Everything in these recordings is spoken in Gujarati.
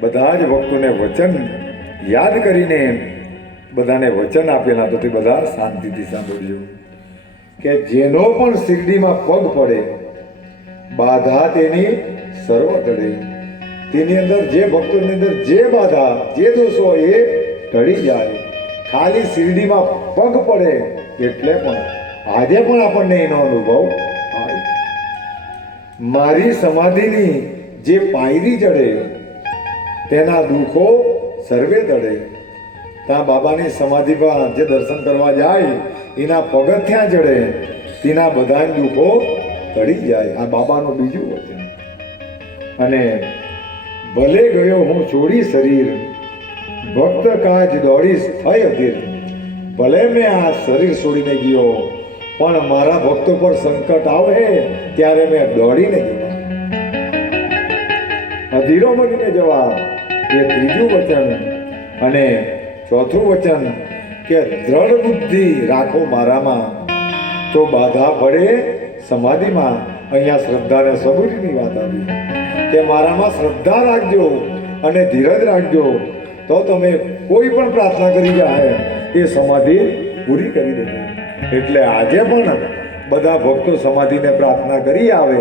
બધા જ ભક્તોને વચન યાદ કરીને બધાને વચન આપેલા તો તે બધા શાંતિથી સાંભળજો. કે જેનો પણ શિરડીમાં પગ પડે, બાધા તેની સર્વ ટળે તેની અંદર જે ભક્તોની અંદર જે બાધા, જે દોષો હોય એ ટળી જાય. ખાલી શિરડીમાં પગ પડે એટલે પણ આજે પણ આપણને એનો અનુભવ થાય. મારી સમાધિની જે પાયરી ચડે તેના દુઃખો સર્વે તળે ત્યાં બાબાની સમાધિ પર જે દર્શન કરવા જાય, એના પગથિયાં જડે તેના બધા દુઃખો તડી જાય. આ બાબાનું બીજું વચન. અને ભલે ગયો હું છોડી શરીર, ભક્ત કાજ દોડીશ થઈ અધીર. ભલે મેં આ શરીર છોડીને ગયો, પણ મારા ભક્તો પર સંકટ આવે ત્યારે મેં દોડીને ગયો અધીરો બનીને જવા એ ત્રીજું વચન અને ચોથું વચન કે દ્રઢ બુદ્ધિ રાખો મારામાં. તો બાધા પડે સમાધિમાં. અહીંયા શ્રદ્ધા અને સબૂરીની વાત આવી. કે મારામાં શ્રદ્ધા રાખજો અને ધીરજ રાખજો. તો તમે કોઈ પણ પ્રાર્થના કરી જાય એ સમાધિ પૂરી કરી દેજો. એટલે આજે પણ બધા ભક્તો સમાધિને પ્રાર્થના કરી આવે,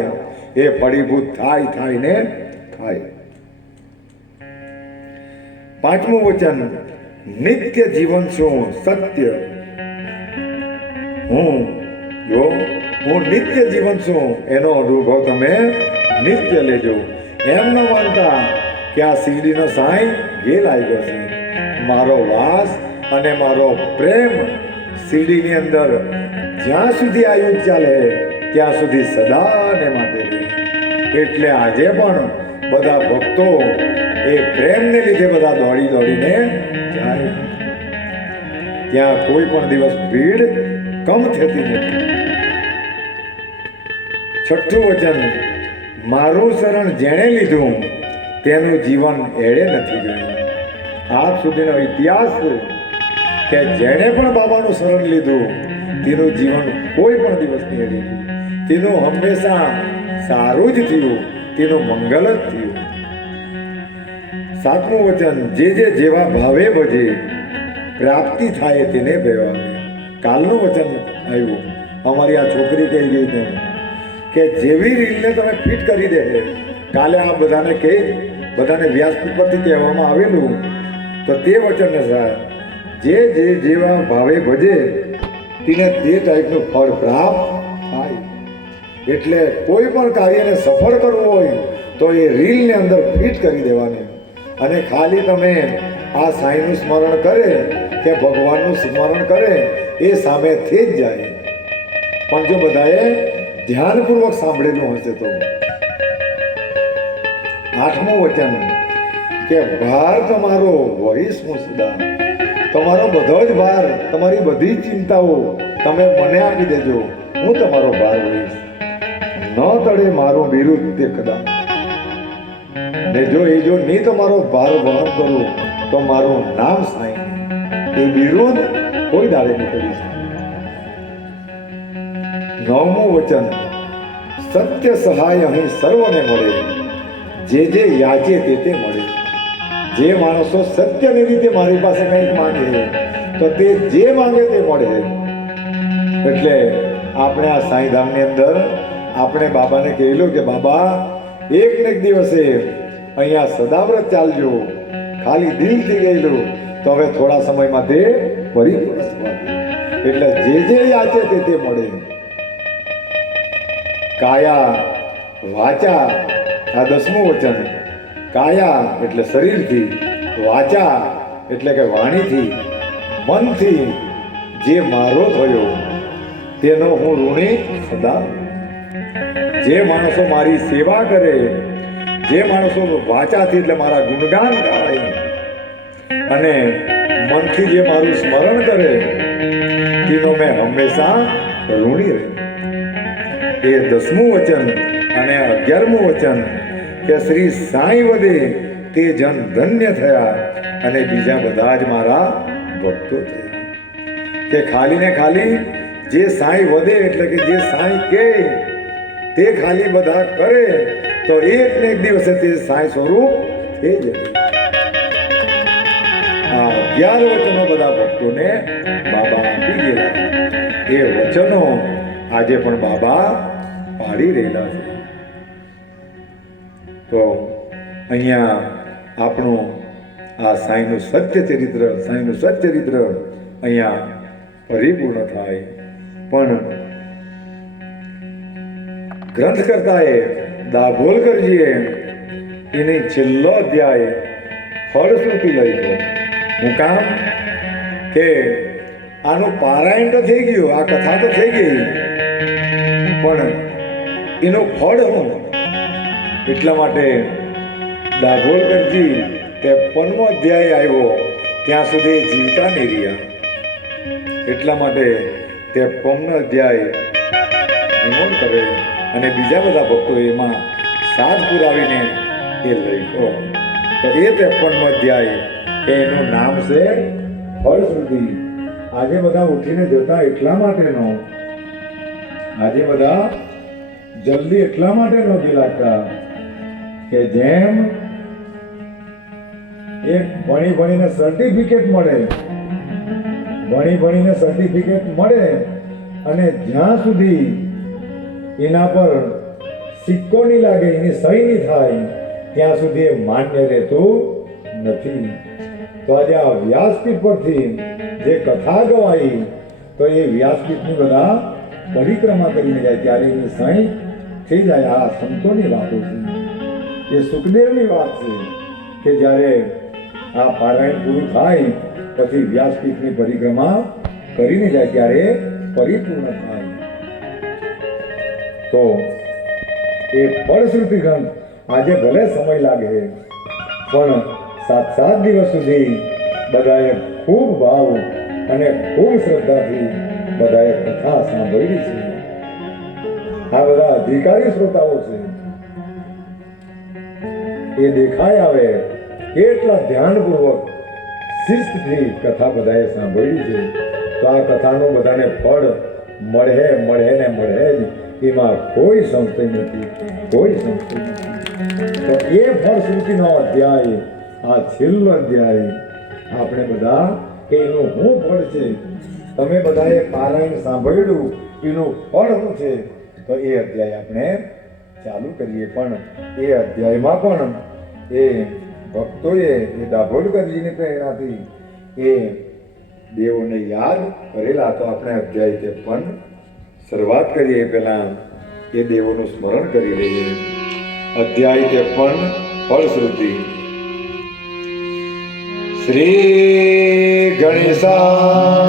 એ ફળીભૂત થાય થાય ને થાય. પાંચમું વચન, નિત્ય જીવન છું સત્ય. હું, જો, હું નિત્ય જીવન છું એનો અનુભવ તમે નિત્ય લેજો. એમ ન માનતા કે આ શિરડીનો સાંઈ ગેલ આવ્યો છે. મારો વાસ અને મારો પ્રેમ શિરડીની અંદર જ્યાં સુધી આયુ ચાલે, ત્યાં સુધી સદાને માટે એટલે આજે પણ બધા ભક્તો એ પ્રેમને લીધે બધા દોડી દોડીને જાય. ત્યાં કોઈ પણ દિવસ ભીડ કમ થતી નથી. છઠ્ઠું વચન, મારું શરણ જેણે લીધું, તેનું જીવન એળે નથી ગયું આજ સુધીનો ઇતિહાસ કે જેણે પણ બાબાનું શરણ લીધું, તેનું જીવન કોઈ પણ દિવસ નહીં એળી તેનું હંમેશા સારું જ થયું, તેનું મંગલ જ થયું. સાતમું વચન, જે જે જેવા ભાવે ભજે પ્રાપ્તિ થાય તેને ભેવાવે કાલનું વચન આવ્યું. અમારી આ છોકરી કહી ગઈ તેમ, કે જેવી રીલને તમે ફિટ કરી દે, કાલે આ બધાને કહે, બધાને વ્યાસપીઠ પરથી કહેવામાં આવેલું, તો તે વચનને સાહેબ જે જે જેવા ભાવે ભજે તેને તે ટાઈપનું ફળ પ્રાપ્ત થાય. એટલે કોઈ પણ કાર્યને સફળ કરવું હોય, તો એ રીલને અંદર ફિટ કરી દેવાની. અને ખાલી તમે આ સાંઈનું સ્મરણ કરે કે ભગવાનનું સ્મરણ કરે, એ સામેથી જ જાય. પણ જો બધાએ ધ્યાનપૂર્વક સાંભળેલું હશે તો? આઠમું વચન કે ભાર તમારો વહીશ હું સદા? તમારો બધો જ ભાર, તમારી બધી ચિંતાઓ તમે મને આપી દેજો, હું તમારો ભાર વહીશ ન તળે મારું વિરુદ્ધ તે કદા. ને જો એ જો નહીં તમારો ભાર વહન કરું, તો મારું નામ સાંઈ એ વિરોધ કોઈ દાડે નહીં કરી શકે. નવમું વચન, સત્ય સહાય અહીં સર્વને મળે. જે જે યાચે તે તે મળે. જે માણસો સત્યની રીતે મારી પાસે કંઈક માંગે તો તે જે માંગે તે મળે. એટલે આપણે આ સાંઈધામની અંદર આપણે બાબાને કહેલું કે, બાબા એક ને એક દિવસે અહીંયા સદાવ્રત ચાલજો. ખાલી દિલથી ગયેલું તો હવે થોડા સમયમાં તે પરિપૂર્ણ. એટલે જે જે યાચે તે તે મળે. કાયા વાચા આ દસમું વચન. કાયા એટલે શરીરથી, વાચા એટલે કે વાણીથી, મનથી જે મારો થયો, તેનો હું ઋણી સદા. જે માણસો મારી સેવા કરે જે માણસો વાચાથી એટલે મારા ગુણગાન ગાય. અને મનથી જે મારું સ્મરણ કરે, તેનો મેં હંમેશા ઋણી રહે. એ દસમું વચન અને અગિયારમું વચન કે શ્રી સાંઈ વધે તે જન ધન્ય થયા અને બીજા બધા જ મારા ભક્તો થયા. કે ખાલી ને ખાલી જે સાંઈ વધે એટલે કે જે સાંઈ કહે તે ખાલી બધા કરે, તો એક ને એક દિવસે તે સાંઈ સ્વરૂપ થઈ જાય. આ અગિયાર વચનો બધા ભક્તોને બાબા આપી ગયેલા એ વચનો આજે પણ બાબા પાડી રહેલા છે. તો અહીંયા આપણું આ સાંઈનું સત્ય ચરિત્ર, સાંઈનું સત્ય ચરિત્ર અહીંયા પરિપૂર્ણ થાય. પણ ગ્રંથ કરતાએ દાભોલકરજીએ એની છેલ્લો અધ્યાય ફળશ્રુતિ લખ્યો. હું કામ કે આનું પારાયણ તો થઈ ગયું, આ કથા તો થઈ ગઈ. પણ એનું ફળ હું? એટલા માટે દાભોલકરજી ત્રેપનમો અધ્યાય આવ્યો. ત્યાં સુધી જીવતા નહીં રહ્યા. એટલા માટે ત્રેપનનો અધ્યાય નિમોન કરે. અને બીજા બધા ભક્તો એમાં સાથ પુરાવીને એ લખ્યો. તો એ ત્રેપનમો અધ્યાય, એનું નામ છે ફળશ્રુતિ આજે બધા ઉઠીને જતા એટલા માટેનો. આજે બધા જલ્દી એટલા માટે નથી લાગતા કે જેમ એક ભણી ભણીને સર્ટિફિકેટ મળે, ભણી ભણીને સર્ટિફિકેટ મળે અને જ્યાં સુધી એના પર સિક્કો નહીં લાગે, એની સહી નહીં થાય, ત્યાં સુધી એ માન્ય રહેતું નથી. તો આજે આ વ્યાસપીઠ પરથી જે કથા ગવાઈ, તો એ વ્યાસપીઠની બધા પરિક્રમા કરીને જાય, ત્યારે એની સહી થઈ જાય. આ સંતોની વાતો છે. એ સુખદેવની વાત છે કે જ્યારે આ પારાયણ પૂરું થાય, પછી વ્યાસપીઠની પરિક્રમા કરીને જાય, ત્યારે પરિપૂર્ણ થાય. તો એ ફળશ્રુતિ ગ્રંથ આજે ભલે સમય લાગે, પણ સાત સાત દિવસ સુધી બધાએ ખૂબ ભાવ અને ખૂબ શ્રદ્ધાથી બધાએ કથા સાંભળી છે. આ બધા અધિકારી શ્રોતાઓ છે. એ દેખાય આવે એટલા ધ્યાનપૂર્વક શિસ્તથી કથા બધાએ સાંભળી છે. તો આ કથાનું બધાને ફળ મળે મળે ને મળે જ એમાં કોઈ સંશય નથી, કોઈ સંશય નથી. તો એ ફળશ્રુતિનો અધ્યાય, આ છેલ્લો અધ્યાય આપણે બધા કે એનું શું ફળ છે, તમે બધાએ પારાયણ સાંભળ્યું, એનું ફળ શું છે? તો એ અધ્યાય આપણે ચાલુ કરીએ પણ એ અધ્યાયમાં પણ એ ભક્તોએ, એ દાભોલકરજીની પ્રેરણાથી એ દેવોને યાદ કરેલા. તો આપણે અધ્યાય તે પણ શરૂઆત કરીએ પહેલાં એ દેવોનું સ્મરણ કરી લઈએ. અધ્યાય કે પણ ફળશ્રુતિ. શ્રી ગણેશાય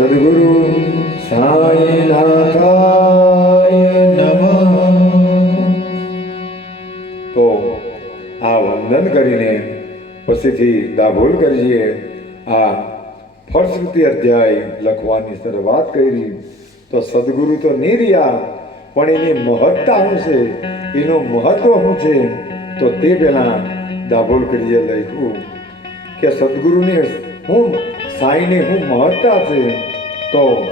સદગુરુ સાંઈનાથાય નમઃ તો આ વંદન કરીને પછીથી દાભોલ કરીએ આ ફળશ્રુતિ અધ્યાય લખવાની શરૂઆત કરી તો સદગુરુ તો નહીં રહ્યા પણ એની મહત્તા શું છે એનું મહત્વ શું છે તો તે પહેલા દાભોલ કરીએ લખ્યું કે સદગુરુની હું સાંઈની હું મહત્તા છે તો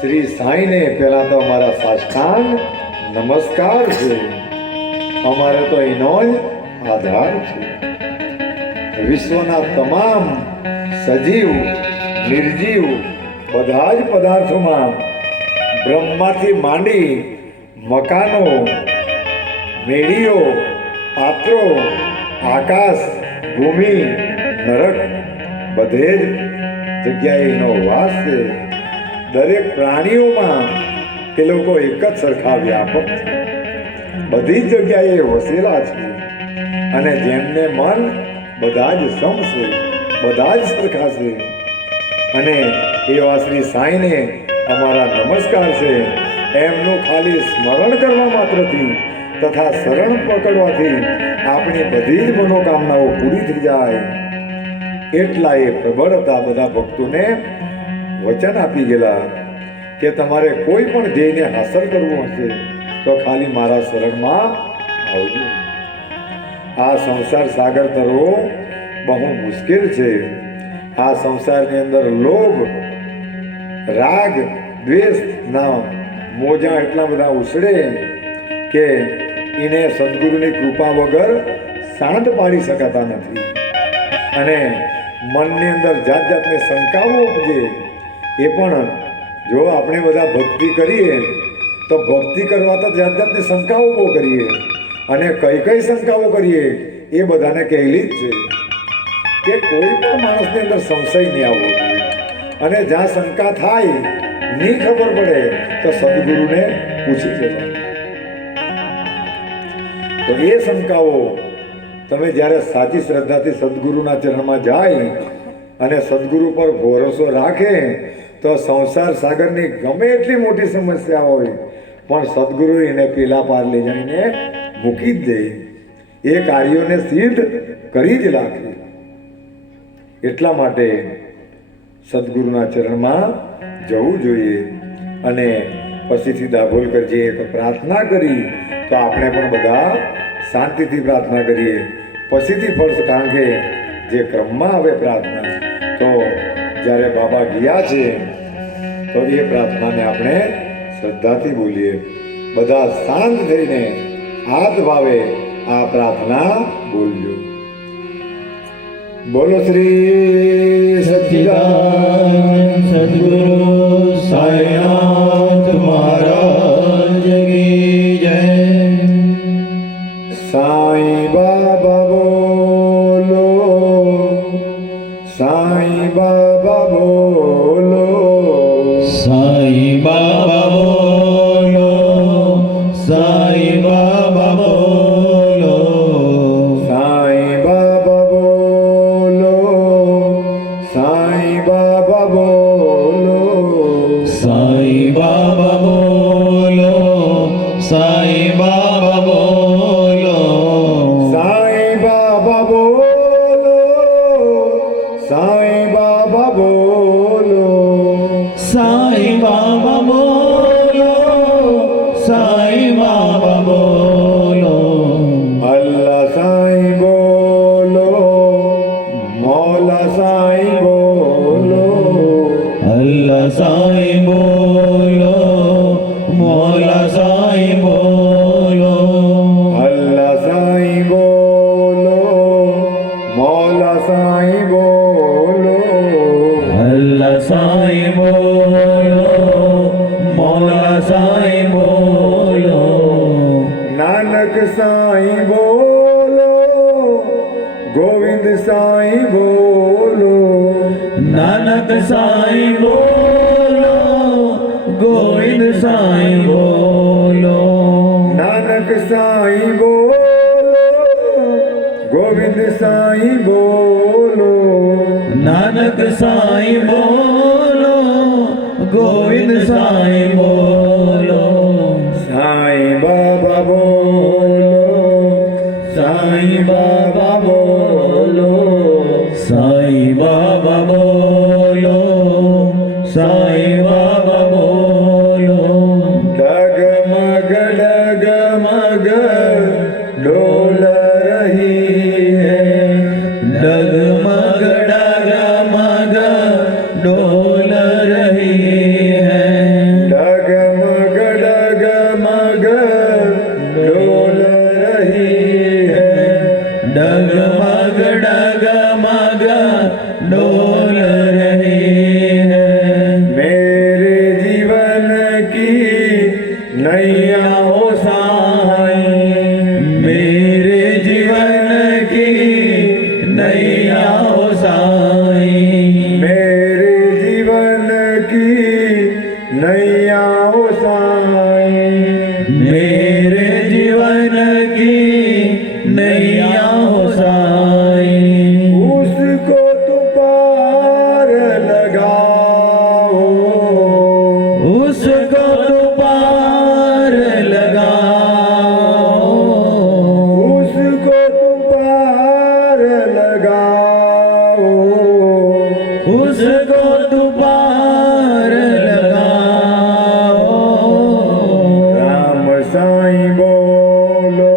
શ્રી સાંઈને પહેલા તો અમારા સાષ્ટાંગ નમસ્કાર છે. અમારે તો એનો જ આધાર છે. વિશ્વના તમામ સજીવ, નિર્જીવ બધા જ પદાર્થોમાં બ્રહ્માથી માંડી મકાનો, મેળીઓ, પાત્રો, આકાશ, ભૂમિ, નરક બધે જ જગ્યાએ એનો વાસ છે. દરેક પ્રાણીઓમાં તે લોકો એક જ સરખા વ્યાપક છે. બધી જગ્યાએ વસેલા છે. અને જેમને મન બધા જ સમ બધા જ સરખા છે. અને એવા શ્રી સાંઈને અમારા નમસ્કાર છે. એમનું ખાલી સ્મરણ કરવા માત્રથી તથા શરણ પકડવાથી આપણી બધી જ મનોકામનાઓ પૂરી થઈ જાય. એટલા એ પ્રબળ હતા બધા ભક્તોને વચન આપી ગયેલા કે તમારે કોઈ પણ ધ્યેયને હાંસલ કરવું હશે તો ખાલી મારા શરણમાં આવજો. આ સંસાર સાગર તરવો બહુ મુશ્કેલ છે. આ સંસારની અંદર લોભ, રાગ, દ્વેષ ના મોજા એટલા બધા ઉછળે કે એને સદગુરુની કૃપા વગર શાંત પાડી શકાતા નથી. અને મનની અંદર જાત જાતની શંકાઓ ઉપજે, એ પણ જો આપણે બધા ભક્તિ કરીએ, તો ભક્તિ કરવા તો જાત જાતની શંકાઓ બહુ કરીએ અને કઈ કઈ શંકાઓ કરીએ, એ બધાને કહેલી જ છે કે કોઈ પણ માણસની અંદર સંશય નહીં આવવો જોઈએ. અને જ્યાં શંકા થાય નહીં ખબર પડે, તો સદગુરુને પૂછી જવા તો એ શંકાઓ તમે જ્યારે સાચી શ્રદ્ધાથી સદગુરુના ચરણમાં જાય અને સદગુરુ પર ભરોસો રાખે, તો સંસાર સાગરની ગમે એટલી મોટી સમસ્યા હોય, પણ સદગુરુ એને પેલા પાર લઈ જઈને મૂકી જ દે. એ કાર્યોને સિદ્ધ કરી જ રાખે. એટલા માટે સદગુરુના ચરણમાં જવું જોઈએ અને પછીથી દાભોલકરજીએ કરજે એક પ્રાર્થના કરી, તો આપણે પણ બધા શાંતિથી પ્રાર્થના કરીએ. પછીથી ફળશે કારણ કે જે ક્રમમાં આવે પ્રાર્થના, તો જ્યારે બાબા ગયા છે, તો એ પ્રાર્થનાને આપણે શ્રદ્ધાથી બોલીએ. બધા શાંત થઈને હાથ ભાવે આ પ્રાર્થના બોલજો. બોલો શ્રી સચિદાન સદગુરુ સાઈનાથ బాబా బోలో సాయి బాబా బోలో. సాయి బాబా బోలో సాయి బాబా బోలో. సాయి బాబా బోలో సాయి బాబా బోలో. అల్లా సాయి బోలో మౌలా సాయి బోలో. नानक साईं बोलो गोविंद साईं बोलो नानक साईं बोलो गोविंद साईं बोलो नानक साईं बोलो गोविंद साईं बोलो साईं बाबा बोलो साईं बाबा बोलो साईं बाबा बोलो সায়ো সায়